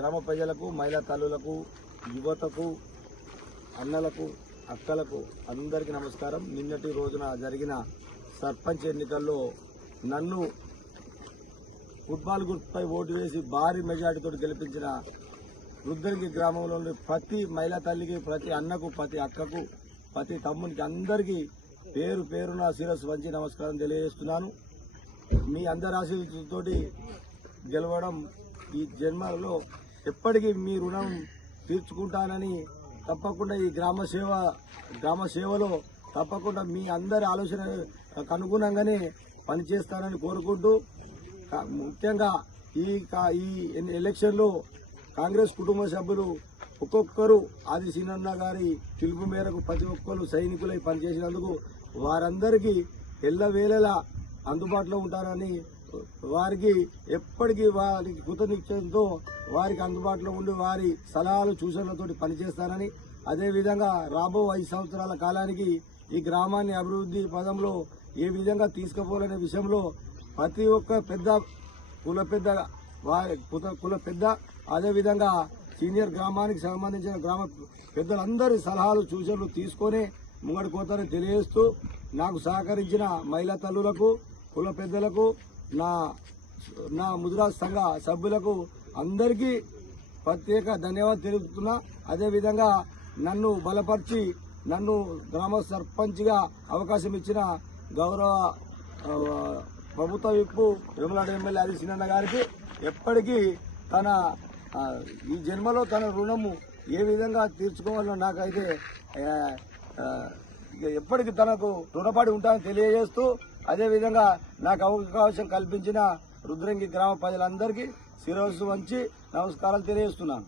గ్రామ ప్రజలకు మహిళా తల్లులకు యువతకు అన్నలకు అక్కలకు అందరికీ నమస్కారం. నిన్నటి రోజున జరిగిన సర్పంచ్ ఎన్నికల్లో నన్ను ఫుట్బాల్ గుర్తుపై ఓటు వేసి భారీ మెజార్టీతో గెలిపించిన రుద్రంగి గ్రామంలోని ప్రతి మహిళా తల్లికి ప్రతి అన్నకు ప్రతి అక్కకు ప్రతి తమ్మునికి అందరికీ పేరు పేరున శిరస్సు వంచి నమస్కారం తెలియజేస్తున్నాను. మీ అందరి ఆశీర్వాదంతోటి గెలవడం ఈ జన్మలో ఎప్పటికీ మీ రుణం తీర్చుకుంటానని తప్పకుండా ఈ గ్రామ సేవ గ్రామ సేవలో తప్పకుండా మీ అందరి ఆలోచన అనుగుణంగానే పనిచేస్తానని కోరుకుంటూ ముఖ్యంగా ఈ కా- ఈ ఎలక్షన్లో కాంగ్రెస్ కుటుంబ సభ్యులు ఒక్కొక్కరు ఆది సీనన్న గారి పిలుపు మేరకు ప్రతి ఒక్కరు సైనికులై పనిచేసినందుకు వారందరికీ ఎల్లవేళలా అందుబాటులో ఉంటారని వారికి ఎప్పటికీ వారికి కృతనిశ్చయంతో వారికి అందుబాటులో ఉండి వారి సలహాలు సూచనలతో పనిచేస్తానని అదేవిధంగా రాబో ఐదు సంవత్సరాల కాలానికి ఈ గ్రామాన్ని అభివృద్ధి పదంలో ఏ విధంగా తీసుకుపోవాలనే విషయంలో ప్రతి ఒక్క పెద్ద కుల పెద్ద వారి కుల- కుల పెద్ద అదేవిధంగా సీనియర్ గ్రామానికి సంబంధించిన గ్రామ పెద్దలందరి సలహాలు సూచనలు తీసుకొని ముంగడిపోతారని తెలియజేస్తూ నాకు సహకరించిన మహిళా తల్లులకు కుల పెద్దలకు నా నా ముద్రా సంఘ సభ్యులకు అందరికీ ప్రత్యేక ధన్యవాదాలు తెలుపుతున్నా. అదేవిధంగా నన్ను బలపరిచి నన్ను గ్రామ సర్పంచ్గా అవకాశం ఇచ్చిన గౌరవ ప్రభుత్వ విప్పు వేములాడ ఎమ్మెల్యే హరి గారికి ఎప్పటికీ తన ఈ జన్మలో తన రుణము ఏ విధంగా తీర్చుకోవాలో నాకైతే ఎప్పటికీ తనకు రుణపడి ఉంటానని తెలియజేస్తూ అదేవిధంగా నాకు అవకాశం కల్పించిన రుద్రంగి గ్రామ ప్రజలందరికీ శిరస్సు వంచి నమస్కారాలు తెలియజేస్తున్నాను.